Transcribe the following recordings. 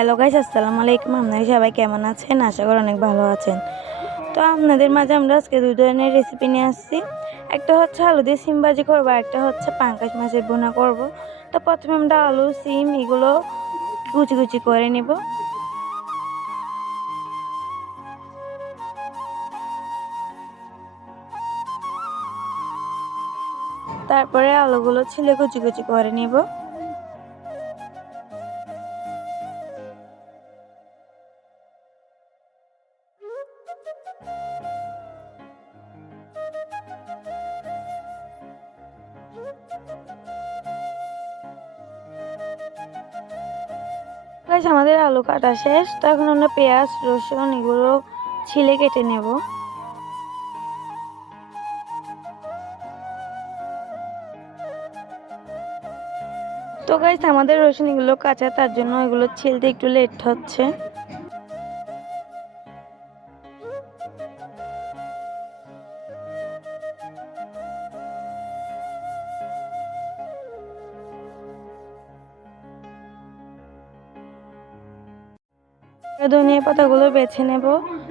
Hello guys, আসসালামু আলাইকুম। আপনারা সবাই কেমন আছেন? আশা করি অনেক ভালো আছেন। তো আপনাদের মাঝে আমরা আজকে দুই ধরনের রেসিপি নিয়ে আসছি। একটা হচ্ছে আলু দিয়ে সিম ভাজি করবো, একটা হচ্ছে পাঙ্গাস মাছের ভুনা করব। তো প্রথমে আমরা আলু সিম এগুলো কুচি কুচি করে নিব। তারপরে আলুগুলো ছিলে কুচি কুচি করে নিব। গাইস, আমাদের আলু কাটা শেষ। তো এখন আমরা পেঁয়াজ রসুন এগুলো ছিলে কেটে নেব। তো গাইস, আমাদের রসুন এগুলো কাঁচা, তার জন্য এগুলো ছিলতে একটু লেট হচ্ছে। ধনিয়া পাতাগুলো বেছে নেব।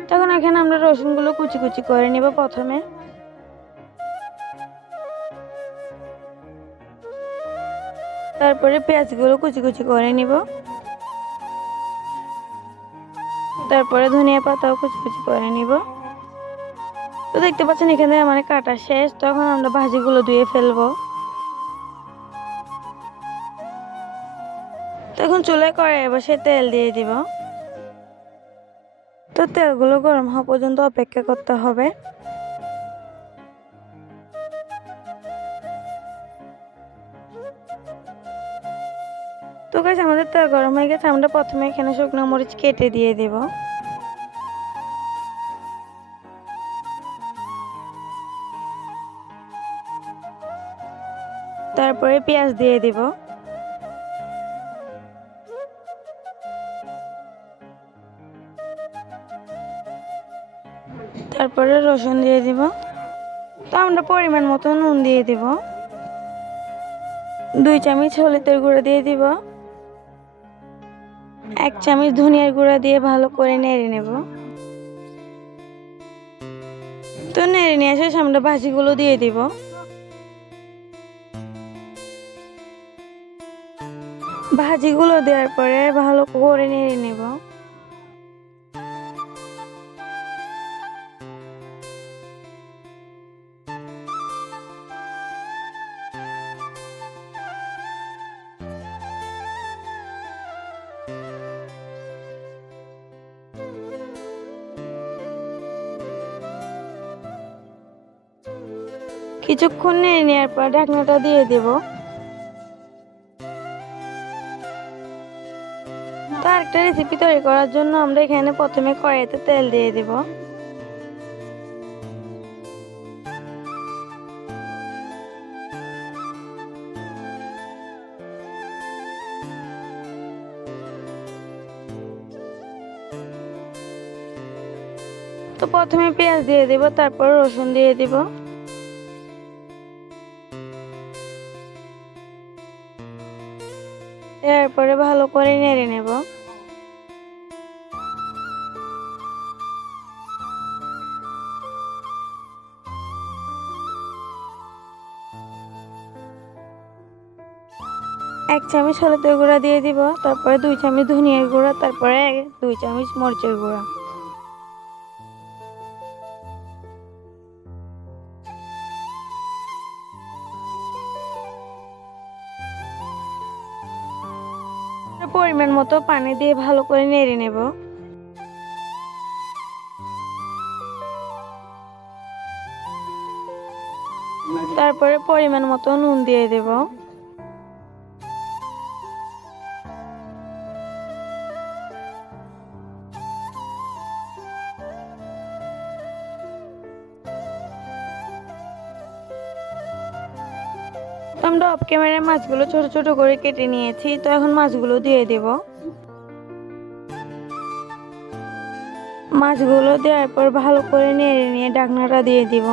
তখন এখানে আমরা রসুনগুলো কুচি কুচি করে নেব প্রথমে। তারপরে পেঁয়াজগুলো কুচি কুচি করে নিব। তারপরে ধনিয়া পাতাও কুচি কুচি করে নিব। তো দেখতে পাচ্ছেন এখানে আমার কাটা শেষ। তখন আমরা ভাজিগুলো ধুয়ে ফেলবো। তখন চুলায় কড়াই বসে তেল দিয়ে দিব। তো তেলগুলো গরম হওয়া পর্যন্ত অপেক্ষা করতে হবে। তো গাইস, আমাদের তেল গরম হয়ে গেছে। আমরা প্রথমে এখানে শুকনো মরিচ কেটে দিয়ে দেব। তারপরে পেঁয়াজ দিয়ে দিব। তারপরে রসুন দিয়ে দিব। তো আমরা পরিমাণ মতো নুন দিয়ে দিব। 2 চামচ হলুদের গুঁড়ো দিয়ে দিব। 1 চামচ ধনিয়ার গুঁড়া দিয়ে ভালো করে নেড়ে নেব। তো নেড়ে নিয়ে শেষে আমরা ভাজিগুলো দিয়ে দিব। ভাজিগুলো দেওয়ার পরে ভালো করে নেড়ে নেব। কিছুক্ষণ নেড়ে নেওয়ার পর ঢাকনাটা দিয়ে দেব। তো আরেকটা রেসিপি তৈরি করার জন্য আমরা এখানে প্রথমে কড়াইতে তেল দিয়ে দেব। তো প্রথমে পেঁয়াজ দিয়ে দেব, তারপর রসুন দিয়ে দিব। এরপরে ভালো করে নেড়ে নেব। এক চামচ হলুদের গুঁড়া দিয়ে দিব। তারপরে 2 চামচ ধনিয়ার গুঁড়া, তারপরে 2 চামচ মরিচের গুঁড়া। পরিমাণ মতো পানি দিয়ে ভালো করে নেড়ে নেব। তারপরে পরিমাণ মতো নুন দিয়ে দেব। তো আমরা অফ ক্যামেরায় মাছগুলো ছোট ছোট করে কেটে নিয়েছি। তো এখন মাছগুলো দিয়ে দেব। মাছগুলো দেওয়ার পর ভালো করে নেড়ে নিয়ে ঢাকনাটা দিয়ে দিব।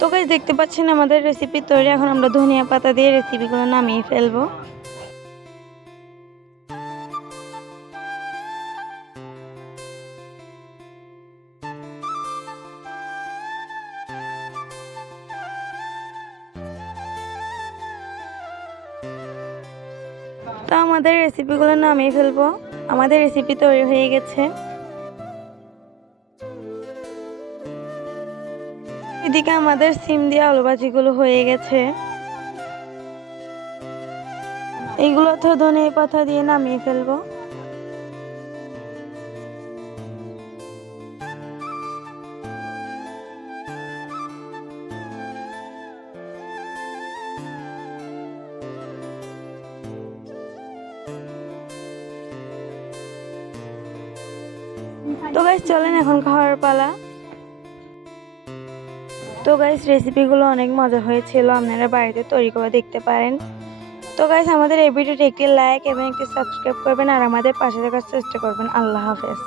তো গাইস দেখতে পাচ্ছেন আমাদের রেসিপি তৈরি। এখন আমরা ধনিয়া পাতা দিয়ে রেসিপিগুলো নামিয়ে ফেলবো। তো আমাদের রেসিপিগুলো নামিয়ে ফেলবো। আমাদের রেসিপি তৈরি হয়ে গেছে। এদিকে আমাদের সিম দিয়ে আলু ভাজিগুলো হয়ে গেছে। এইগুলো তো ধনিয়া পাতা দিয়ে নামিয়ে ফেলবো। তো গাইস চলেন এখন খাওয়ার পালা। তো গাইস রেসিপিগুলো অনেক মজা হয়েছিল, আপনারা বাড়িতে তৈরি করে দেখতে পারেন। তো গাইস আমাদের এই ভিডিওটি একটি লাইক এবং একটি সাবস্ক্রাইব করবেন আর আমাদের পাশে থাকার চেষ্টা করবেন। আল্লাহ হাফেজ।